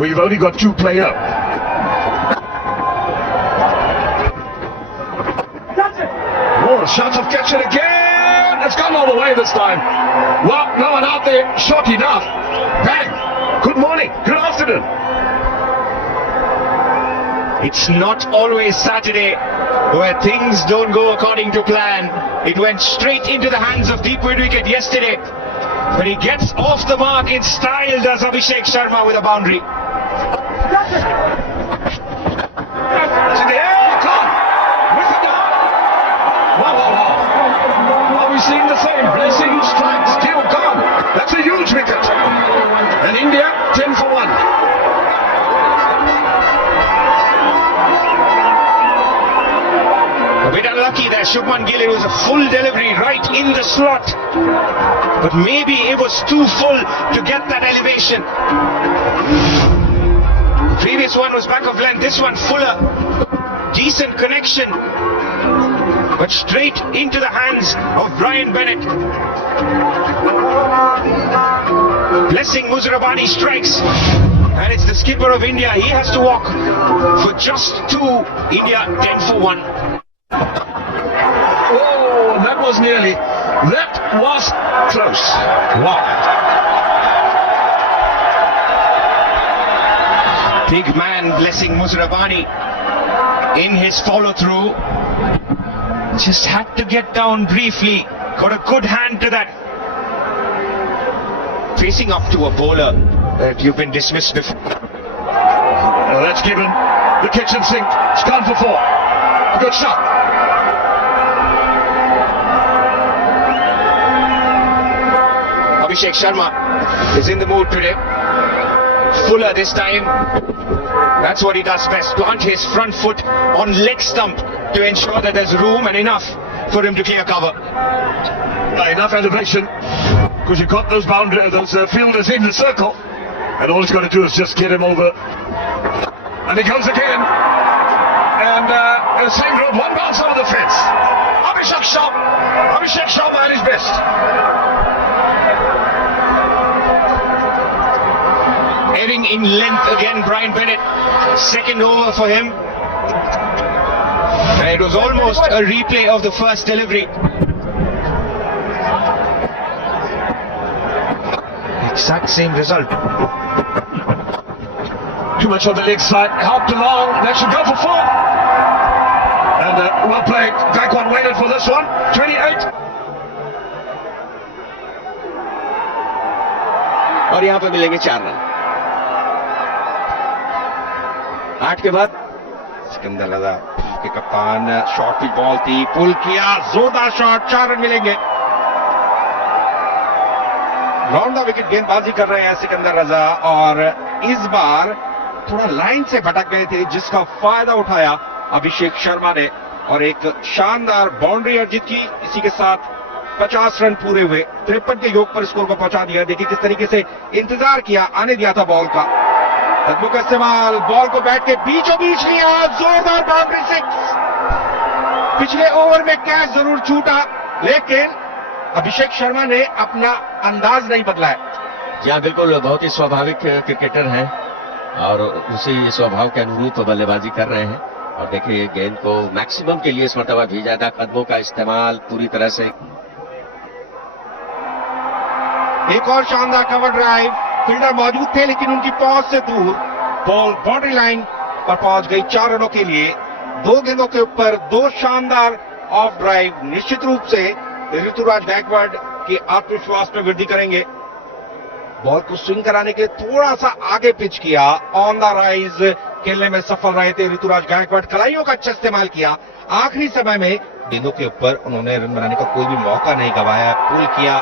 We've only got 2 players. Oh, shots of catch it again! It's gone all the way this time. Well, no one out there shot enough. Bang! Good morning, good afternoon. It's not always Saturday where things don't go according to plan. It went straight into the hands of deep mid-wicket yesterday. But he gets off the mark in style, does Abhishek Sharma with a boundary. That's in the air, gone! With the dog! Wow. Are we seeing the same? Blessing strikes, still gone. That's a huge wicket. And India, 10 for 1. A bit unlucky there, Shubman Gill. It was a full delivery right in the slot. But maybe it was too full to get that elevation. The previous one was back of length, this one fuller. Decent connection. But straight into the hands of Brian Bennett. Blessing Muzrabani strikes. And it's the skipper of India. He has to walk for just 2. India 10 for 1. Oh, that was nearly. That was close. Wow. Big man Blessing Muzrabani in his follow-through. Just had to get down briefly. Got a good hand to that. Facing up to a bowler that you've been dismissed before. That's given the kitchen sink. It's gone for 4. Good shot. Abhishek Sharma is in the mood today. Fuller this time. That's what he does best. Plant his front foot on leg stump to ensure that there's room and enough for him to clear cover. Enough elevation because you've got those fielders in the circle, and all he's got to do is just get him over. And he goes again. And the same road, one bounce over the fence. Abhishek Sharma at his best. Heading in length again, Brian Bennett. Second over for him. And it was almost a replay of the first delivery. Exact same result. Too much on the leg side, helped along. That should go for 4. And well played. Gaikwad waited for this one. 28. और यहाँ पे मिलेंगे 4 run. 8 के बाद सिकंदर रजा के कप्तान. Short pitch ball थी, पुल किया, जोरदार शॉट. 4 रन मिलेंगे. राउंड द विकेट गेंदबाजी कर रहे हैं सिकंदर रजा, और इस बार थोड़ा लाइन से भटक गए थे, जिसका फायदा उठाया अभिषेक शर्मा ने और एक शानदार बाउंड्री अर्जित की. इसी के साथ 50 रन पूरे हुए. 53 के योग पर स्कोर को पहुंचा दिया. देखिए किस तरीके से इंतजार किया, आने दिया था बॉल का. कदमों का इस्तेमाल, बॉल को बैट के बीचों बीच लिया, जोरदार बाउंड्री 6. पिछले ओवर में कैच जरूर छूटा, लेकिन अभिषेक शर्मा ने अपना अंदाज नहीं बदला है. जी हाँ, बिल्कुल. बहुत ही स्वाभाविक क्रिकेटर हैं और उसी स्वभाव के अनुरूप बल्लेबाजी कर रहे हैं. और देखिए गेंद को मैक्सिमम के लिए इस मरतबा भेजा था. कदमों का इस्तेमाल पूरी तरह से. एक और शानदार कवर ड्राइव. फील्डर मौजूद थे लेकिन उनकी पहुंच से दूर. बॉल बाउंड्री लाइन पर पहुंच गई 4 रनों के लिए. 2 गेंदों के ऊपर 2 शानदार ऑफ ड्राइव निश्चित रूप से ऋतुराज गायकवाड़ के आत्मविश्वास में वृद्धि करेंगे. बॉल को स्विंग कराने के थोड़ा सा आगे पिच किया. ऑन द राइज खेलने में सफल रहे थे ऋतुराज गायकवाड़. कलाइयों का अच्छा इस्तेमाल किया. आखिरी समय में गेंदों के ऊपर उन्होंने रन बनाने का कोई भी मौका नहीं गंवाया. पुल किया,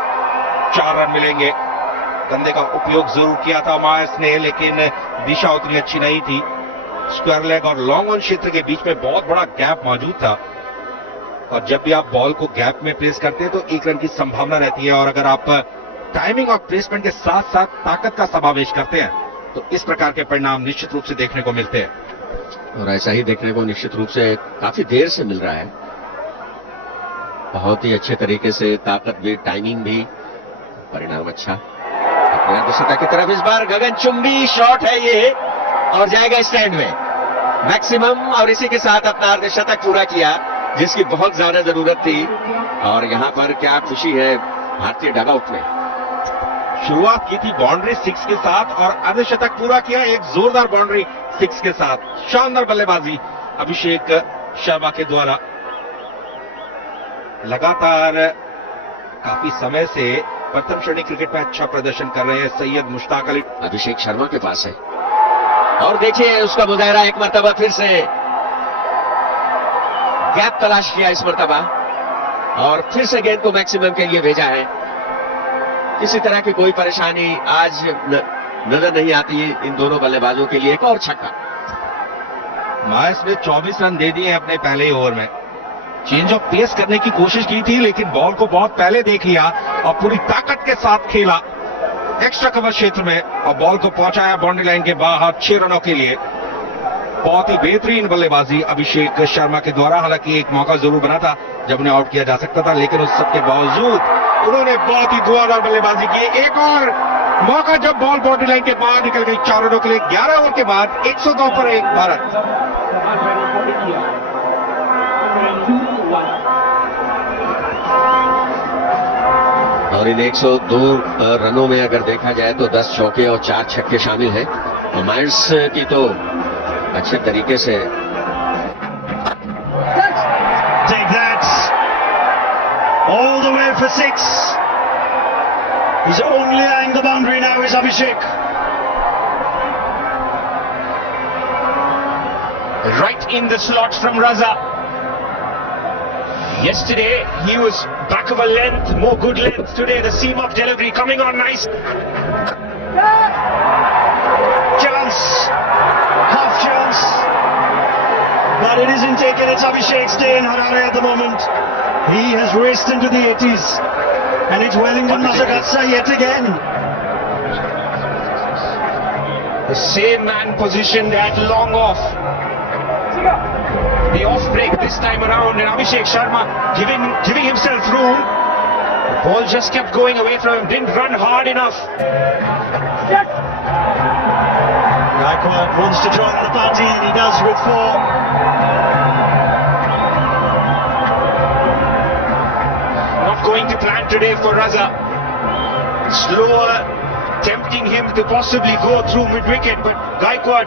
4 रन मिलेंगे. कंधे का उपयोग जरूर किया था मायर्स ने, लेकिन दिशा उतनी अच्छी नहीं थी. स्क्वायर लेग और लॉन्ग ऑन क्षेत्र के बीच में बहुत बड़ा गैप मौजूद था, और जब भी आप बॉल को गैप में प्लेस करते हैं तो 1 रन की संभावना रहती है. और अगर आप टाइमिंग और प्लेसमेंट के साथ साथ ताकत का समावेश करते हैं तो इस प्रकार के परिणाम निश्चित रूप से देखने को मिलते हैं. और ऐसा ही देखने को निश्चित रूप से काफी देर से मिल रहा है. बहुत ही अच्छे तरीके से ताकत भी, टाइमिंग भी, परिणाम अच्छा. अर्धशतक की तरफ इस बार गगनचुंबी शॉट है ये और जाएगा स्टैंड में मैक्सिमम, और इसी के साथ अपना अर्धशतक पूरा किया जिसकी बहुत ज्यादा जरूरत थी। और यहाँ पर क्या खुशी है भारतीय डगआउट में। शुरुआत की थी बाउंड्री 6 के साथ और अर्धशतक पूरा किया एक जोरदार बाउंड्री 6 के साथ। शानदार बल्लेबाजी अभिषेक शर्मा के द्वारा। लगातार काफी समय से प्रथम श्रेणी क्रिकेट में अच्छा प्रदर्शन कर रहे हैं सैयद मुश्ताक अली। अभिषेक शर्मा के पास है और देखिए उसका मुजाहरा एक मर्तबा फिर से गैप तलाश किया इस मर्तबा और फिर से गेंद को मैक्सिमम के लिए भेजा है। किसी तरह की कोई परेशानी आज नजर नहीं आती इन दोनों बल्लेबाजों के लिए। एक और छक्का। मायस ने 24 रन दे दिए अपने पहले ही ओवर में। चेंज ऑफ पेस करने की कोशिश की थी लेकिन बॉल को बहुत पहले देख लिया और पूरी ताकत के साथ खेला एक्स्ट्रा कवर क्षेत्र में और बॉल को पहुंचाया बाउंड्री लाइन के बाहर 6 रनों के लिए। बहुत ही बेहतरीन बल्लेबाजी अभिषेक शर्मा के द्वारा। हालांकि एक मौका जरूर बना था जब उन्हें आउट किया जा सकता था लेकिन उस सबके बावजूद उन्होंने बहुत ही धुआंधार बल्लेबाजी की। एक और मौका जब बॉल बाउंड्री लाइन के बाहर निकल गई 4 रनों के लिए। 11 ओवर के बाद 102 पर 1 भारत। और इन 102 रनों में अगर देखा जाए तो 10 चौके और 4 छक्के शामिल हैं। और माइंस की तो अच्छे तरीके से Take that. All the way for 6. He's only eyeing the boundary now is Abhishek. Right in the slot from Raza. Yesterday he was back of a length, more good length. Today the seam of delivery coming on nice. Chance. Half chance. But it isn't taken. It's Abhishek's day in Harare at the moment. He has raced into the 80s. And it's Wellington Mazagasa yet again. The same man positioned at long off. The off break this time around and Abhishek Sharma giving himself room. The ball just kept going away from him. Didn't run hard enough. Gaikwad wants to join the party and he does with 4. Not going to plan today for Raza. Slower, tempting him to possibly go through mid-wicket, but Gaikwad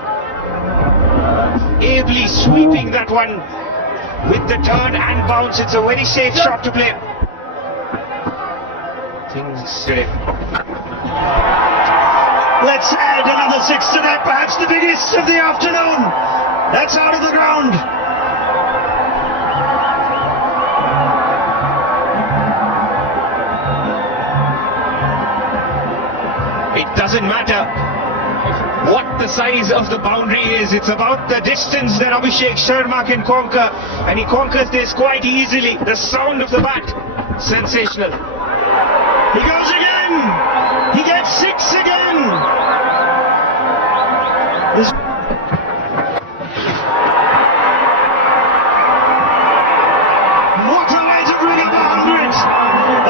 ably sweeping that one with the turn and bounce. It's a very safe shot to play. Things today. Let's add another 6 to that, perhaps the biggest of the afternoon. That's out of the ground. It doesn't matter what the size of the boundary is. It's about the distance that Abhishek Sharma can conquer, and he conquers this quite easily. The sound of the bat, sensational. He goes again. He gets 6 again. What a way to bring up 100.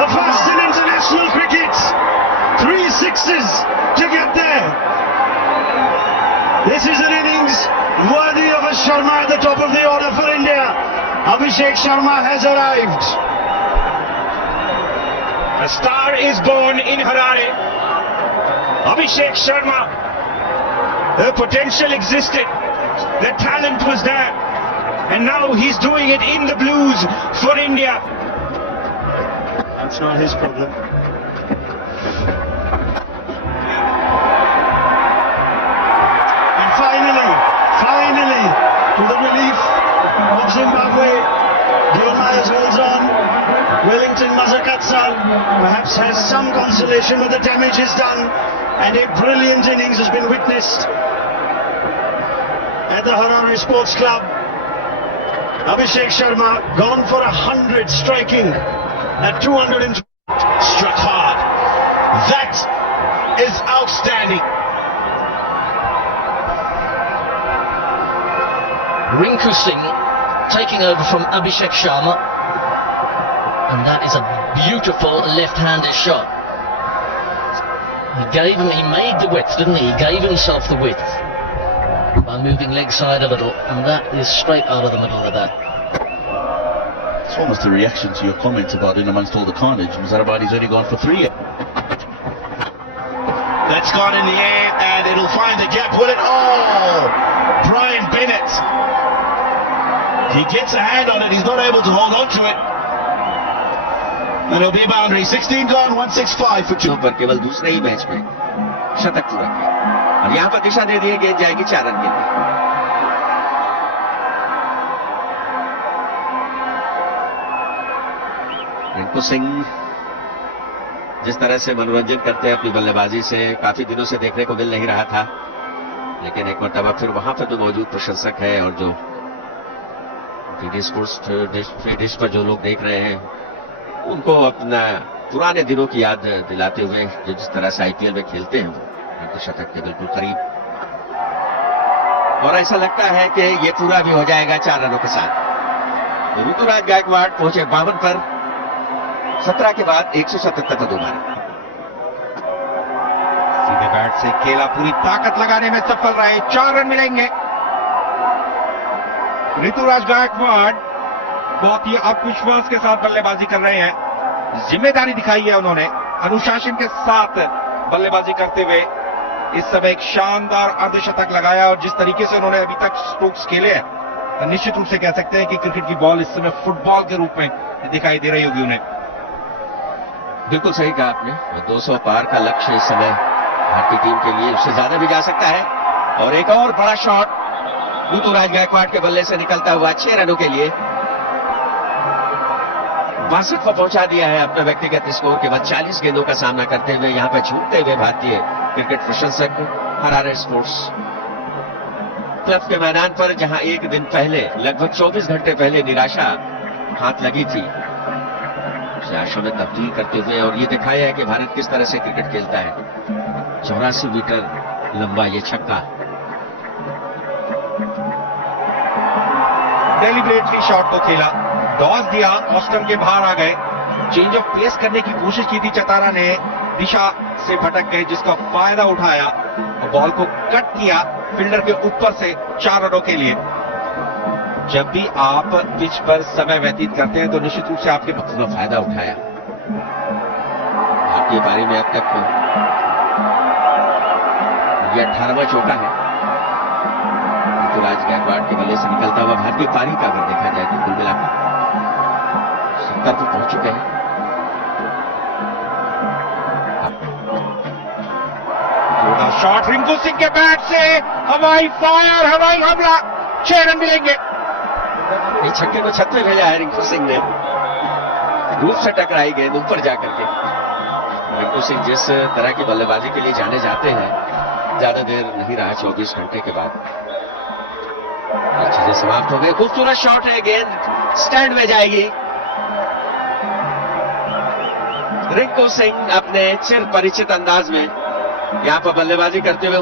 A first in international cricket. 3 sixes to get there. This is an innings worthy of a Sharma at the top of the order for India. Abhishek Sharma has arrived. A star is born in Harare. Abhishek Sharma. The potential existed. The talent was there. And now he's doing it in the blues for India. That's not his problem. Finally, to the relief of Zimbabwe, Gil Myers holds on. Wellington Mazakatsa perhaps has some consolation, but the damage is done, and a brilliant innings has been witnessed at the Harare Sports Club. Abhishek Sharma gone for 100, striking at 200 struck hard. That is outstanding. Rinku Singh taking over from Abhishek Sharma, and that is a beautiful left-handed shot. He made the width, didn't he? He gave himself the width by moving leg side a little, and that is straight out of the middle of that. It's almost a reaction to your comment about in amongst all the carnage. Muzarabadi's only gone for 3. That's gone in the air, and it'll find the gap. Will it? Oh! Brian Bennett. He gets a hand on it. He's not able to hold on to it. And it'll be a boundary. 16 gone, 165 for 2. पर केवल दूसरे ही match में शतक पूरा किया और यहाँ पर दिशा दे दी है, गेंद जाएगी 4 रन के लिए। रिंकू सिंह जिस तरह से मनोरंजन करते हैं अपनी बल्लेबाजी से, काफी दिनों से देखने को मिल नहीं रहा था, लेकिन एक मरतबा फिर वहां पर जो मौजूद प्रशंसक है और जो डीडी स्पोर्ट्स डिश पर जो लोग देख रहे हैं उनको अपना पुराने दिनों की याद दिलाते हुए जो जिस तरह से आईपीएल में खेलते हैं उनको शतक के बिल्कुल करीब, और ऐसा लगता है कि ये पूरा भी हो जाएगा 4 रनों के साथ। ऋतुराज गायकवाड़ पहुंचे 52 पर, 17 के बाद 177 पर दोबारा। सीधे बैट से केला पूरी ताकत लगाने में सफल रहे, 4 रन मिलेंगे। ऋतुराज गायकवाड़ बहुत ही आत्मविश्वास के साथ बल्लेबाजी कर रहे हैं, जिम्मेदारी दिखाई है उन्होंने, अनुशासन के साथ बल्लेबाजी करते हुए इस समय एक शानदार अर्धशतक लगाया, और जिस तरीके से उन्होंने अभी तक स्ट्रोक्स खेले हैं तो निश्चित रूप से कह सकते हैं कि क्रिकेट की बॉल इस समय फुटबॉल के रूप में दिखाई दे रही होगी उन्हें। बिल्कुल सही कहा आपने, 200 पार का लक्ष्य इस समय भारतीय टीम के लिए, उससे ज्यादा भी जा सकता है। और एक और बड़ा शॉट ऋतुराज गायकवाड़ के बल्ले से निकलता हुआ 6 रनों के लिए 62 को पहुंचा दिया है अपना व्यक्तिगत स्कोर के बाद 40 गेंदों का सामना करते हुए यहां पर झूमते हुए भारतीय क्रिकेट प्रशंसक हरारे स्पोर्ट्स क्लब के मैदान पर, जहां एक दिन पहले लगभग 24 घंटे पहले निराशा हाथ लगी थी, उसे आशा में तब्दील करते हुए और ये दिखाया है कि भारत किस तरह से क्रिकेट खेलता है। 84 मीटर लंबा ये छक्का, डेलिब्रेटली शॉट को खेला, टॉस दिया, ऑस्टन के बाहर आ गए, चेंज ऑफ प्लेस करने की कोशिश की थी चतारा ने, दिशा से भटक गए जिसका फायदा उठाया और बॉल को कट किया फील्डर के ऊपर से 4 रनों के लिए। जब भी आप पिच पर समय व्यतीत करते हैं तो निश्चित रूप से आपके पूरा फायदा उठाया। आपकी पारी में अब तक ये 18वां चौका है ऋतुराज गायकवाड़ के बल्ले से निकलता हुआ भारतीय पारी का, अगर देखा जाए तो कुल मिलाकर 70 पर पहुंच चुके हैं। शॉट रिंकू सिंह के बैट से हवाई फायर, हवाई हमला, 6 रन मिलेंगे। इस छक्के को छत में भेजा है रिंकू सिंह ने, रूप से टकराई गेंद ऊपर जाकर के। रिंकू सिंह जिस तरह की बल्लेबाजी के लिए जाने जाते हैं, ज्यादा देर नहीं रहा, 24 घंटे के बाद चीजें समाप्त हो गई। खूबसूरत शॉट है, गेंद स्टैंड में जाएगी। रिंकू सिंह अपने चिर परिचित अंदाज में यहां पर बल्लेबाजी करते हुए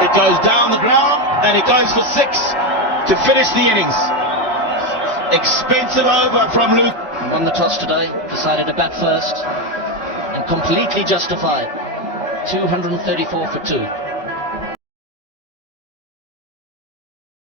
It goes down the ground and it goes for 6 to finish the innings. Expensive over from Luke. Won the toss today, decided to bat first, and completely justified. 234 for 2.